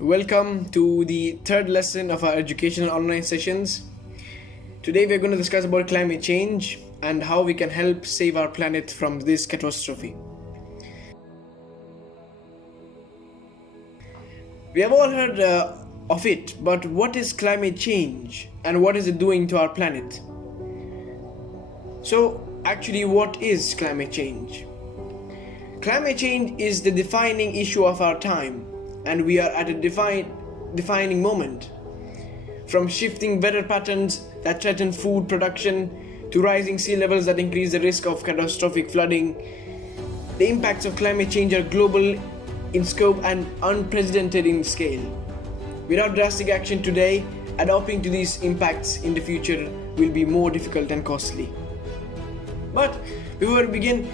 Welcome to the third lesson of our educational online sessions. Today we are going to discuss about climate change and how we can help save our planet from this catastrophe. We have all heard of it, but what is climate change and what is it doing to our planet? So, actually, what is climate change? Climate change is the defining issue of our time, and we are at a defining moment. From shifting weather patterns that threaten food production to rising sea levels that increase the risk of catastrophic flooding, the impacts of climate change are global in scope and unprecedented in scale. Without drastic action today, adapting to these impacts in the future will be more difficult and costly. But before we begin,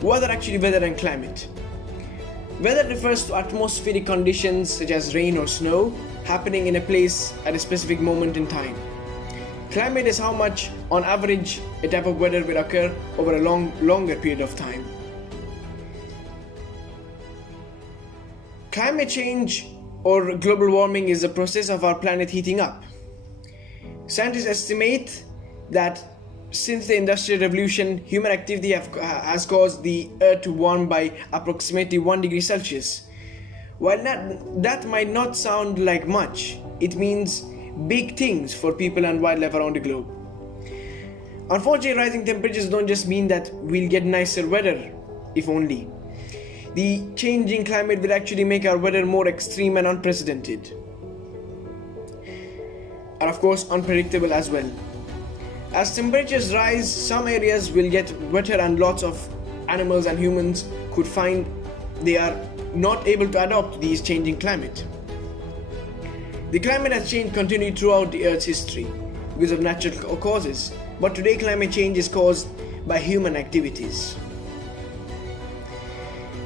what are actually weather and climate? Weather refers to atmospheric conditions such as rain or snow happening in a place at a specific moment in time. Climate is how much, on average, a type of weather will occur over a longer period of time. Climate change or global warming is the process of our planet heating up. Scientists estimate that since the Industrial Revolution, human activity has caused the Earth to warm by approximately 1 degree Celsius. While that might not sound like much, it means big things for people and wildlife around the globe. Unfortunately, rising temperatures don't just mean that we'll get nicer weather, if only. The changing climate will actually make our weather more extreme and unprecedented. And of course, unpredictable as well. As temperatures rise, some areas will get wetter and lots of animals and humans could find they are not able to adapt to these changing climate. The climate has changed continually throughout the Earth's history because of natural causes, but today climate change is caused by human activities.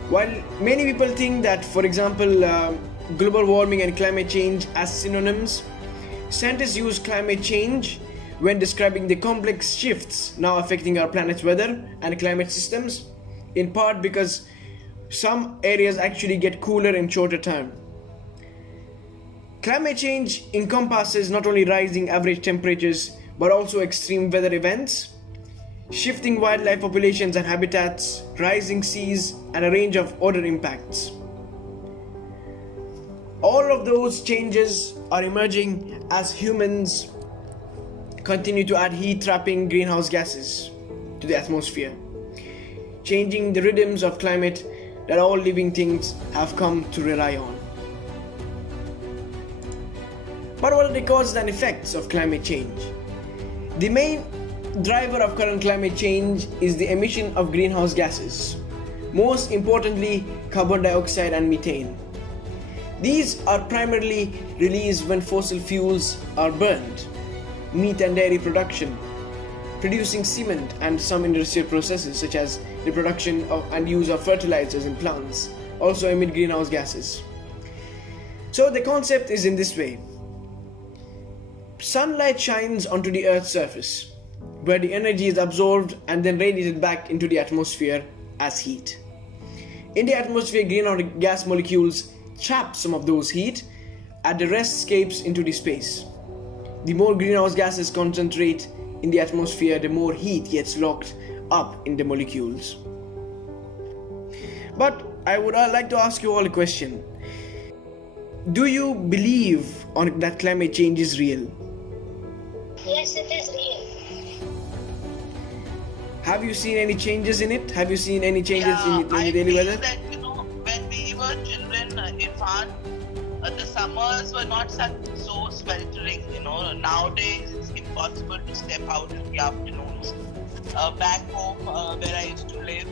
While many people think that, for example, global warming and climate change as synonyms, scientists use climate change when describing the complex shifts now affecting our planet's weather and climate systems, in part because some areas actually get cooler in shorter time. Climate change encompasses not only rising average temperatures but also extreme weather events, shifting wildlife populations and habitats, rising seas, and a range of other impacts. All of those changes are emerging as humans continue to add heat-trapping greenhouse gases to the atmosphere, changing the rhythms of climate that all living things have come to rely on. But what are the causes and effects of climate change? The main driver of current climate change is the emission of greenhouse gases, most importantly carbon dioxide and methane. These are primarily released when fossil fuels are burned. Meat and dairy production, producing cement, and some industrial processes such as the production of and use of fertilizers in plants also emit greenhouse gases. So the concept is in this way. Sunlight shines onto the Earth's surface, where the energy is absorbed and then radiated back into the atmosphere as heat. In the atmosphere, greenhouse gas molecules trap some of those heat and the rest escapes into the space. The more greenhouse gases concentrate in the atmosphere, the more heat gets locked up in the molecules. But I would like to ask you all a question. Do you believe that climate change is real? Yes, it is real. Have you seen any changes in it? Have you seen any changes in the daily weather? That, when we were children, Irfan, the summers were not so sweltering. Nowadays it's impossible to step out in the afternoons. Back home where I used to live,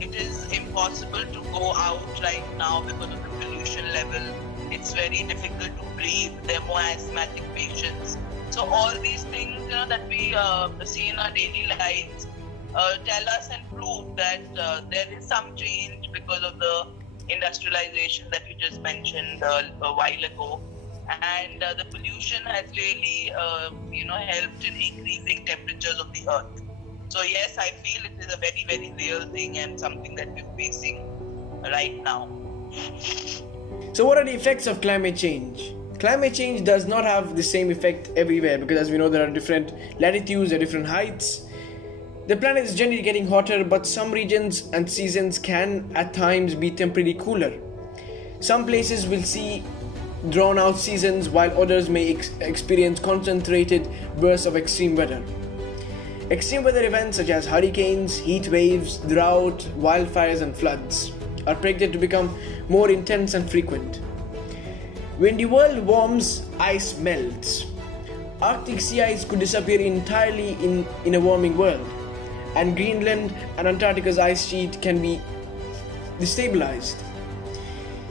it is impossible to go out right now because of the pollution level. It's very difficult to breathe. There are more asthmatic patients. So all these things that we see in our daily lives tell us and prove that there is some change because of the industrialization that you just mentioned a while ago, and the pollution has really helped in increasing temperatures of the earth. So yes, I feel it is a very, very real thing and something that we're facing right now. So what are the effects of climate change? Climate change does not have the same effect everywhere because, as we know, there are different latitudes, there are different heights. The planet is generally getting hotter, but some regions and seasons can at times be temporarily cooler. Some places will see drawn out seasons while others may experience concentrated bursts of extreme weather. Extreme weather events such as hurricanes, heat waves, drought, wildfires and floods are predicted to become more intense and frequent. When the world warms, ice melts. Arctic sea ice could disappear entirely in a warming world, and Greenland and Antarctica's ice sheet can be destabilized.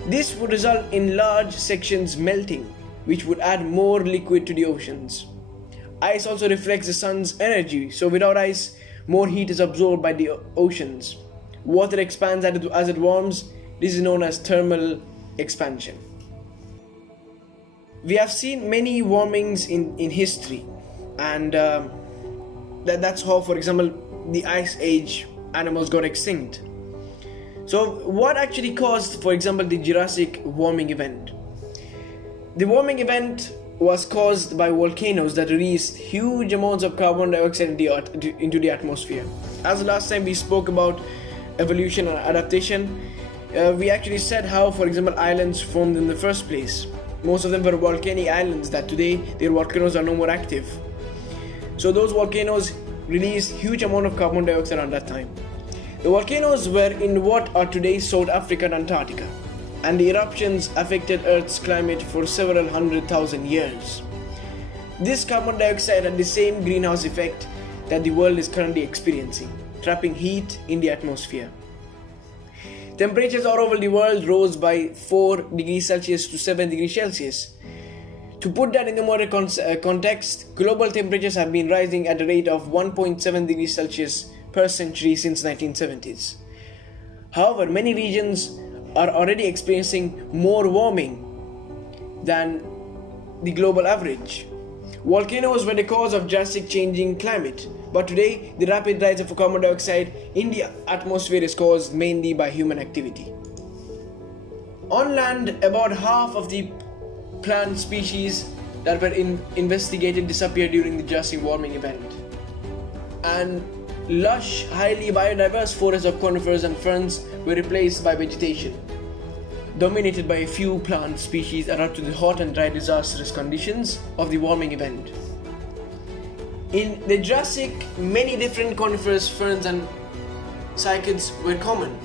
This would result in large sections melting, which would add more liquid to the oceans. Ice also reflects the sun's energy, so without ice, more heat is absorbed by the oceans. Water expands as it warms. This is known as thermal expansion. We have seen many warmings in history, and that's how, for example, the Ice Age animals got extinct. So what actually caused, for example, the Jurassic warming event? The warming event was caused by volcanoes that released huge amounts of carbon dioxide into the atmosphere. As last time we spoke about evolution and adaptation, we actually said how, for example, islands formed in the first place. Most of them were volcanic islands that today their volcanoes are no more active. So those volcanoes released huge amount of carbon dioxide at that time. The volcanoes were in what are today South Africa and Antarctica, and the eruptions affected Earth's climate for several 100,000 years. This carbon dioxide had the same greenhouse effect that the world is currently experiencing, trapping heat in the atmosphere. Temperatures all over the world rose by 4 degrees Celsius to 7 degrees Celsius. To put that in the modern context, global temperatures have been rising at a rate of 1.7 degrees Celsius per century since 1970s. However, many regions are already experiencing more warming than the global average. Volcanoes were the cause of drastic changing climate, but today the rapid rise of carbon dioxide in the atmosphere is caused mainly by human activity. On land, about half of the plant species that were investigated disappeared during the Jurassic warming event. And lush, highly biodiverse forests of conifers and ferns were replaced by vegetation, dominated by a few plant species adapted to the hot and dry disastrous conditions of the warming event. In the Jurassic, many different conifers, ferns and cycads were common,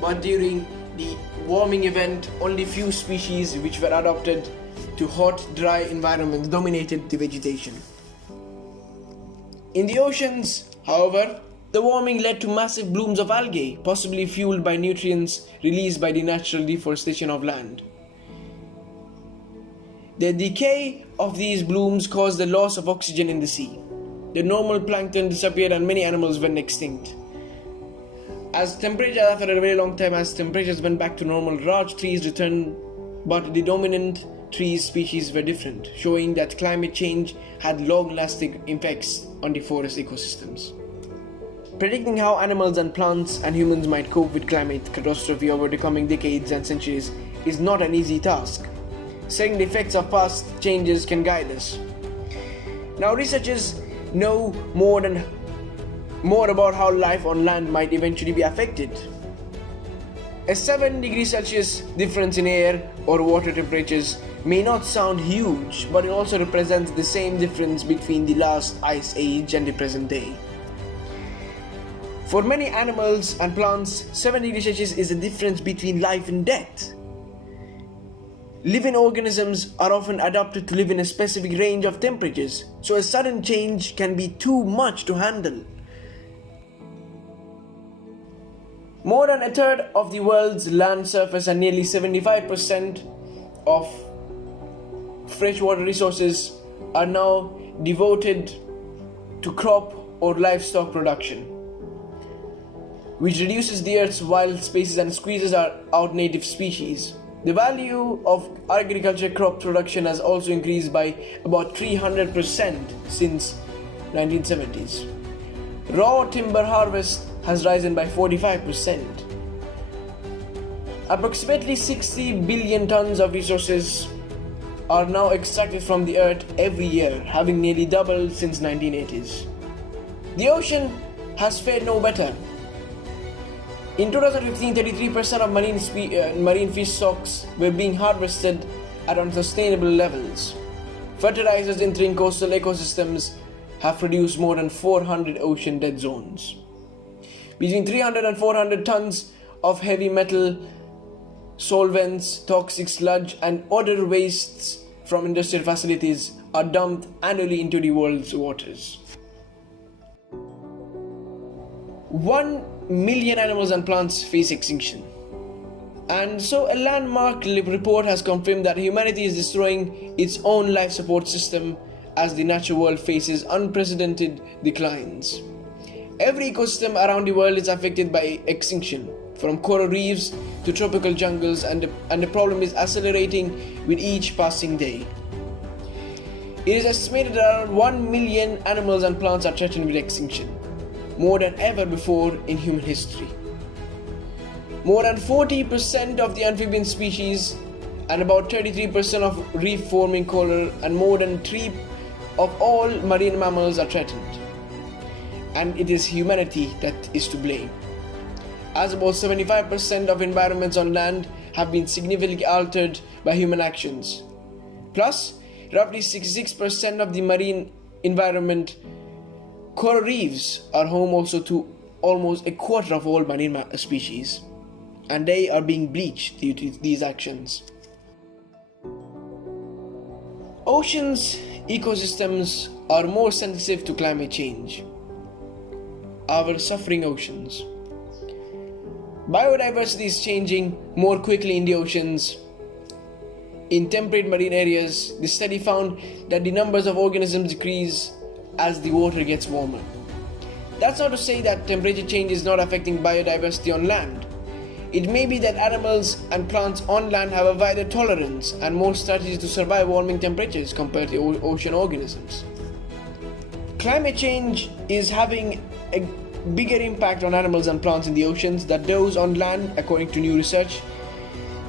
but during the warming event, only few species which were adapted to hot, dry environments dominated the vegetation. In the oceans, however, the warming led to massive blooms of algae, possibly fueled by nutrients released by the natural deforestation of land. The decay of these blooms caused the loss of oxygen in the sea. The normal plankton disappeared and many animals went extinct. After a very long time, as temperatures went back to normal, large trees returned, but the dominant tree species were different, showing that climate change had long-lasting effects on the forest ecosystems. Predicting how animals and plants and humans might cope with climate catastrophe over the coming decades and centuries is not an easy task. Saying the effects of past changes can guide us. Now, researchers know more about how life on land might eventually be affected. A 7 degrees Celsius difference in air or water temperatures may not sound huge, but it also represents the same difference between the last ice age and the present day. For many animals and plants, 7 degrees Celsius is the difference between life and death. Living organisms are often adapted to live in a specific range of temperatures, so a sudden change can be too much to handle. More than a third of the world's land surface and nearly 75% of freshwater resources are now devoted to crop or livestock production, which reduces the Earth's wild spaces and squeezes out native species. The value of agriculture crop production has also increased by about 300% since 1970s. Raw timber harvest has risen by 45%. Approximately 60 billion tons of resources are now extracted from the earth every year, having nearly doubled since 1980s. The ocean has fared no better. In 2015, 33% of marine fish stocks were being harvested at unsustainable levels. Fertilizers entering coastal ecosystems have produced more than 400 ocean dead zones. Between 300 and 400 tons of heavy metal, solvents, toxic sludge, and other wastes from industrial facilities are dumped annually into the world's waters. 1 million animals and plants face extinction. And so a landmark report has confirmed that humanity is destroying its own life support system as the natural world faces unprecedented declines. Every ecosystem around the world is affected by extinction, from coral reefs to tropical jungles, and the problem is accelerating with each passing day. It is estimated that around 1 million animals and plants are threatened with extinction, more than ever before in human history. More than 40% of the amphibian species and about 33% of reef-forming coral and more than 3% of all marine mammals are threatened. And it is humanity that is to blame, as about 75% of environments on land have been significantly altered by human actions. Plus, roughly 66% of the marine environment, coral reefs, are home also to almost a quarter of all marine species, and they are being bleached due to these actions. Oceans ecosystems are more sensitive to climate change. Our suffering oceans. Biodiversity is changing more quickly in the oceans. In temperate marine areas, the study found that the numbers of organisms decrease as the water gets warmer. That's not to say that temperature change is not affecting biodiversity on land. It may be that animals and plants on land have a wider tolerance and more strategies to survive warming temperatures compared to ocean organisms. Climate change is having a bigger impact on animals and plants in the oceans than those on land, according to new research.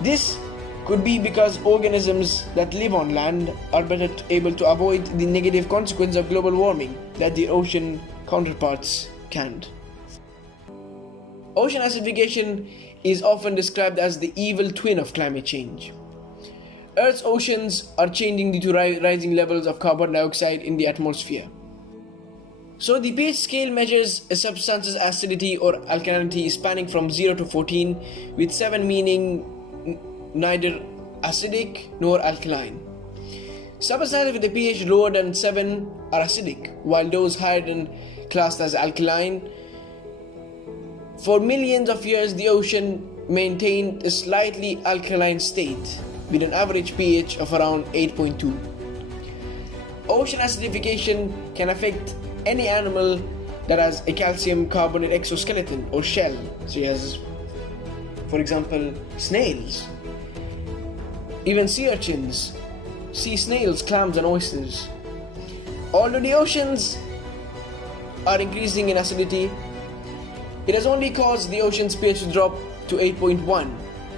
This could be because organisms that live on land are better able to avoid the negative consequences of global warming that the ocean counterparts can't. Ocean acidification is often described as the evil twin of climate change. Earth's oceans are changing due to rising levels of carbon dioxide in the atmosphere. So the pH scale measures a substance's acidity or alkalinity spanning from 0 to 14, with 7 meaning neither acidic nor alkaline. Substances with a pH lower than 7 are acidic, while those higher than classed as alkaline. For millions of years, the ocean maintained a slightly alkaline state with an average pH of around 8.2. Ocean acidification can affect any animal that has a calcium carbonate exoskeleton or shell, such as, for example, snails, even sea urchins, sea snails, clams, and oysters. Although the oceans are increasing in acidity, it has only caused the ocean's pH to drop to 8.1.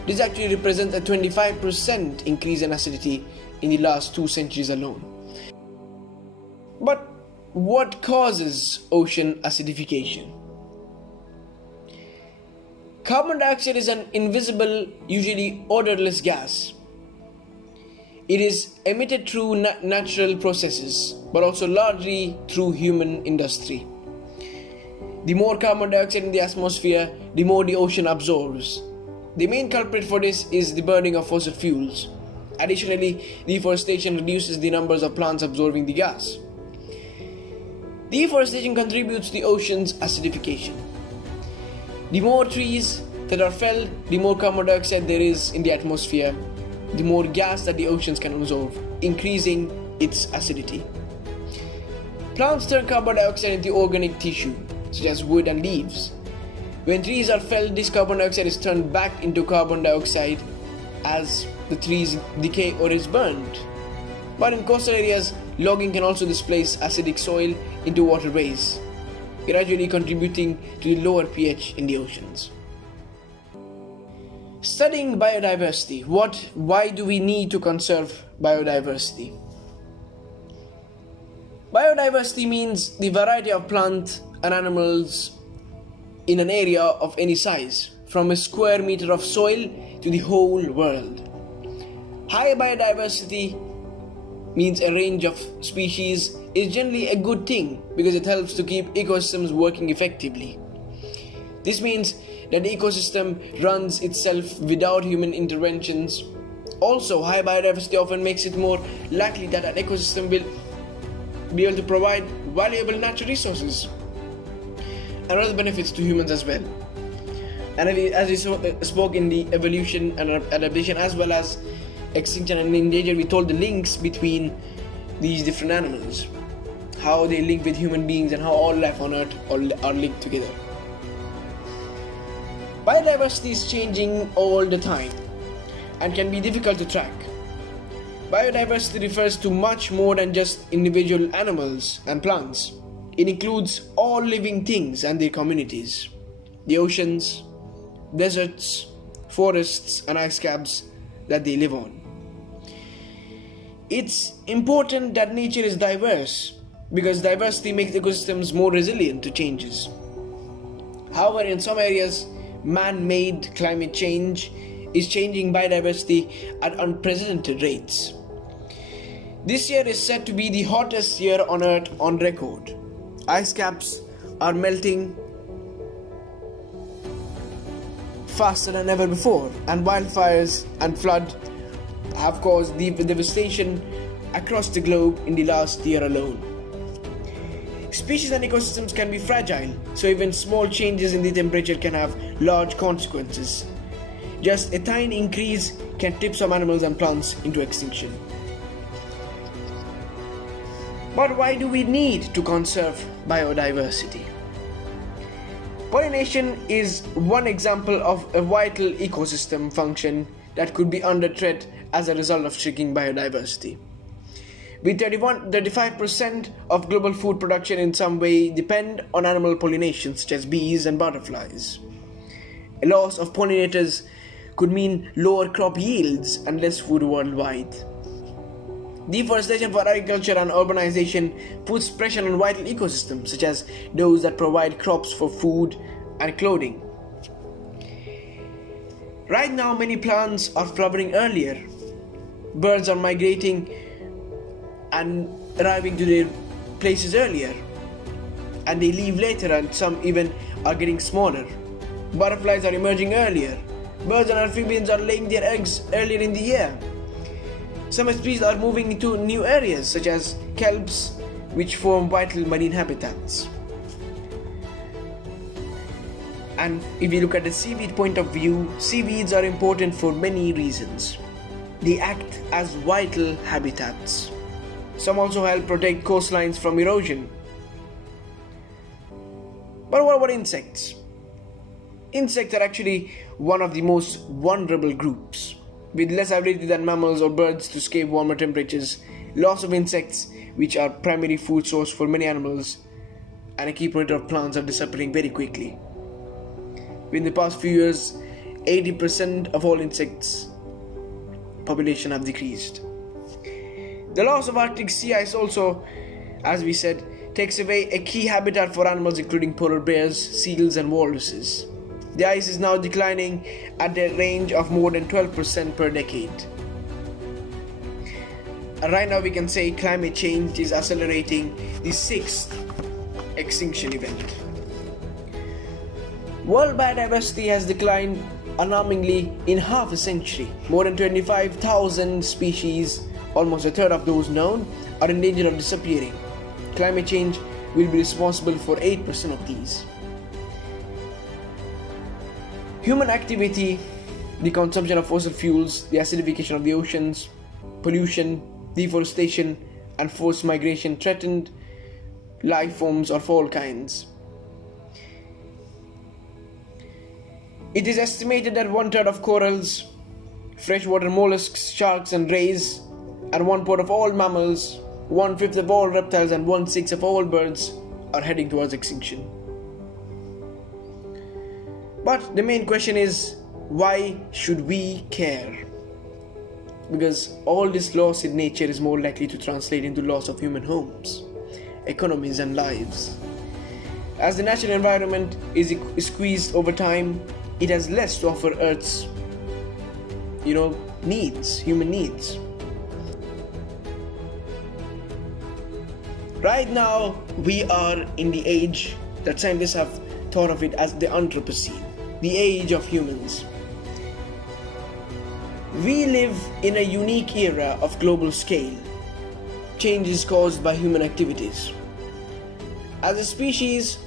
This actually represents a 25% increase in acidity in the last 2 centuries alone. But what causes ocean acidification? Carbon dioxide is an invisible, usually odorless gas. It is emitted through natural processes, but also largely through human industry. The more carbon dioxide in the atmosphere, the more the ocean absorbs. The main culprit for this is the burning of fossil fuels. Additionally, deforestation reduces the numbers of plants absorbing the gas. Deforestation contributes to the ocean's acidification. The more trees that are felled, the more carbon dioxide there is in the atmosphere, the more gas that the oceans can absorb, increasing its acidity. Plants turn carbon dioxide into organic tissue, such as wood and leaves. When trees are felled, this carbon dioxide is turned back into carbon dioxide as the trees decay or is burned. But in coastal areas, logging can also displace acidic soil into waterways, gradually contributing to the lower pH in the oceans. Studying biodiversity. Why do we need to conserve biodiversity? Biodiversity means the variety of plants and animals in an area of any size, from a square meter of soil to the whole world. High biodiversity means a range of species is generally a good thing because it helps to keep ecosystems working effectively. This means that the ecosystem runs itself without human interventions. Also, high biodiversity often makes it more likely that an ecosystem will be able to provide valuable natural resources and other benefits to humans as well. And as we spoke in the evolution and adaptation as well as extinction and endangered, we told the links between these different animals, how they link with human beings and how all life on earth are linked together. Biodiversity is changing all the time and can be difficult to track. Biodiversity refers to much more than just individual animals and plants. It includes all living things and their communities, the oceans, deserts, forests, and ice caps that they live on. It's important that nature is diverse because diversity makes ecosystems more resilient to changes. However, in some areas, man-made climate change is changing biodiversity at unprecedented rates. This year is said to be the hottest year on Earth on record. Ice caps are melting faster than ever before, and wildfires and flood have caused deep devastation across the globe in the last year alone. Species and ecosystems can be fragile, so even small changes in the temperature can have large consequences. Just a tiny increase can tip some animals and plants into extinction. But why do we need to conserve biodiversity? Pollination is one example of a vital ecosystem function that could be under threat as a result of shrinking biodiversity. With 35% of global food production in some way depend on animal pollination such as bees and butterflies. A loss of pollinators could mean lower crop yields and less food worldwide. Deforestation for agriculture and urbanization puts pressure on vital ecosystems such as those that provide crops for food and clothing. Right now, many plants are flowering earlier. Birds are migrating and arriving to their places earlier, and they leave later, and some even are getting smaller. Butterflies are emerging earlier. Birds and amphibians are laying their eggs earlier in the year. Some species are moving into new areas such as kelps, which form vital marine habitats. And if you look at the seaweed point of view, seaweeds are important for many reasons. They act as vital habitats. Some also help protect coastlines from erosion. But what about insects? Insects are actually one of the most vulnerable groups. With less ability than mammals or birds to escape warmer temperatures, loss of insects, which are primary food source for many animals and a key predator of plants, are disappearing very quickly. In the past few years, 80% of all insects population have decreased. The loss of Arctic sea ice also, as we said, takes away a key habitat for animals including polar bears, seals and walruses. The ice is now declining at a range of more than 12% per decade. And right now we can say climate change is accelerating the 6th extinction event. World biodiversity has declined alarmingly in half a century. More than 25,000 species, almost a third of those known, are in danger of disappearing. Climate change will be responsible for 8% of these. Human activity, the consumption of fossil fuels, the acidification of the oceans, pollution, deforestation, and forced migration threatened life forms of all kinds. It is estimated that 1/3 of corals, freshwater mollusks, sharks and rays, and 1/4 of all mammals, 1/5 of all reptiles and 1/6 of all birds are heading towards extinction. But the main question is, why should we care? Because all this loss in nature is more likely to translate into loss of human homes, economies and lives. As the natural environment is squeezed over time, it has less to offer Earth's, needs, human needs. Right now, we are in the age that scientists have thought of it as the Anthropocene, the age of humans. We live in a unique era of global scale, changes caused by human activities. As a species,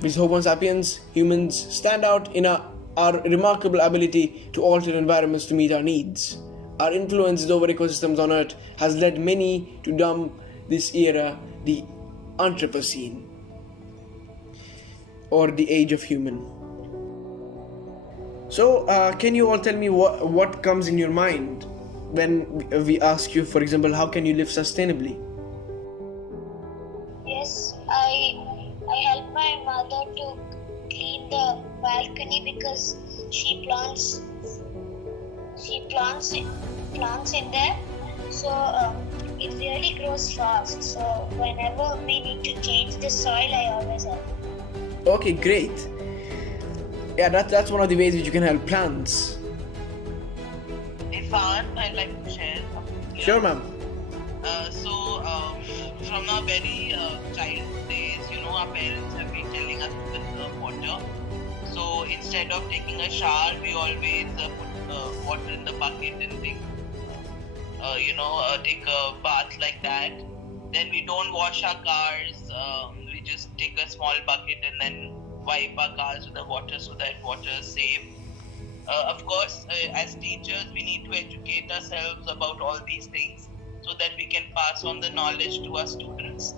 with Homo sapiens, humans stand out in our remarkable ability to alter environments to meet our needs. Our influences over ecosystems on Earth has led many to term this era the Anthropocene, or the age of human. So, can you all tell me what comes in your mind when we ask you, for example, how can you live sustainably? Yes, I help my mother to clean the balcony because she plants in there. So it really grows fast. So whenever we need to change the soil, I always help. Okay, great. Yeah, that's one of the ways which you can help plants. Irfan, I'd like to share something here. Sure, ma'am. From our very childhood days, our parents have been telling us to conserve water. So instead of taking a shower, we always put water in the bucket and take a bath like that. Then we don't wash our cars. We just take a small bucket and then wipe our cars with the water so that water is safe. Of course, as teachers, we need to educate ourselves about all these things so that we can pass on the knowledge to our students.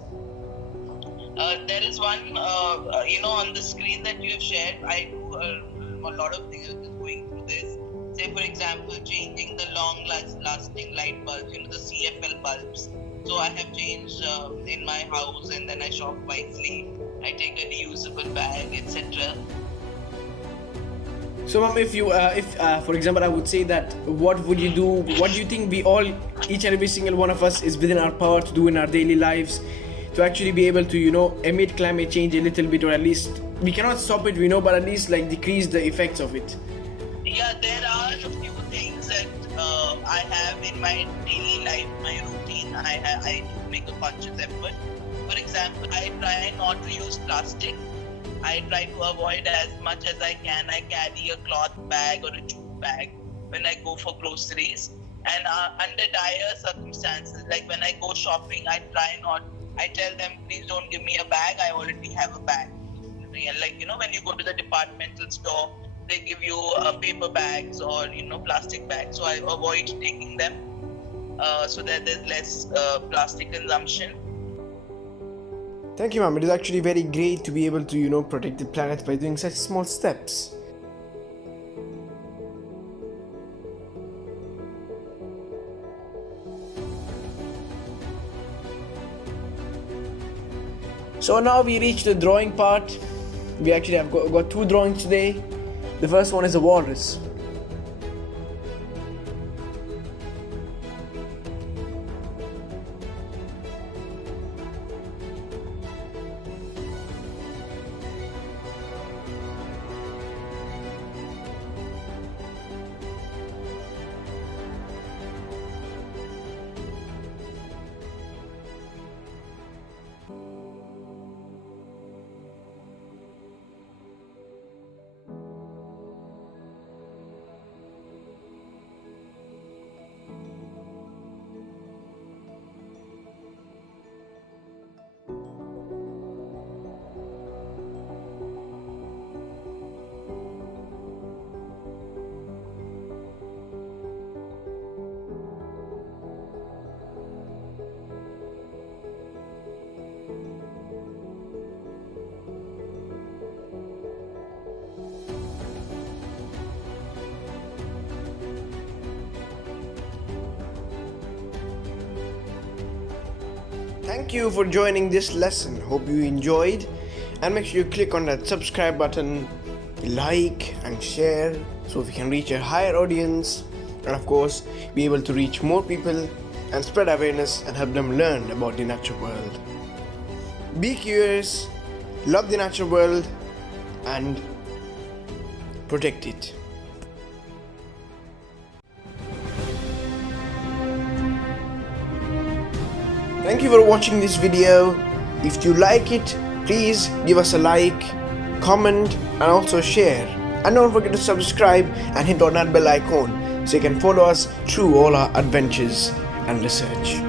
There is one, on the screen that you have shared. I do a lot of things just going through this. Say, for example, changing the long-lasting light bulbs, the CFL bulbs. So I have changed in my house, and then I shop wisely. I take a reusable bag, etc. So, ma'am, if for example, I would say that, what would you do? What do you think each and every single one of us is within our power to do in our daily lives to actually be able to, emit climate change a little bit, or at least we cannot stop it, but at least decrease the effects of it? Yeah, there are a few things that I have in my daily life, my routine. I do make a conscious effort. For example, I try not to use plastic. I try to avoid as much as I can. I carry a cloth bag or a jute bag when I go for groceries. And under dire circumstances, like when I go shopping, I tell them, please don't give me a bag. I already have a bag. When you go to the departmental store, they give you paper bags or plastic bags. So I avoid taking them so that there's less plastic consumption. Thank you, ma'am. It is actually very great to be able to, protect the planet by doing such small steps. So now we reach the drawing part. We actually have got two drawings today. The first one is a walrus. Thank you for joining this lesson. Hope you enjoyed, and make sure you click on that subscribe button, like and share so we can reach a higher audience and, of course, be able to reach more people and spread awareness and help them learn about the natural world. Be curious, love the natural world, and protect it. Thank you for watching this video. If you like it, please give us a like, comment, and also share. And don't forget to subscribe and hit on that bell icon so you can follow us through all our adventures and research.